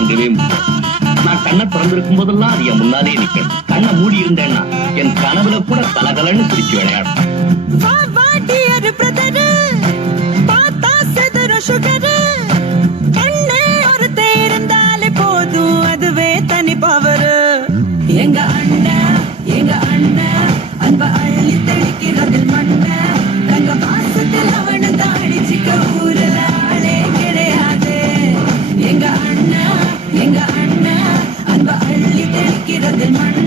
தாங்கவே முடியும். நான் கண்ணை திறந்திருக்கும் போதெல்லாம் அது என் முன்னாலே நிற்கும். கண்ணை மூடி இருந்தேன்னா என் கனவுல கூட கலகலன்னு பிடிச்சு விளையாடும். எங்க அண்ணன் அன்ப அள்ளி தெளிக்கிறதில் மண்ண தங்க பாசத்தில் அவனு தாடிச்சிக்க ஊரல ஆளே கிடையாது. எங்க அண்ணன் அன்ப அள்ளி தெளிக்கிறதில் மண்ண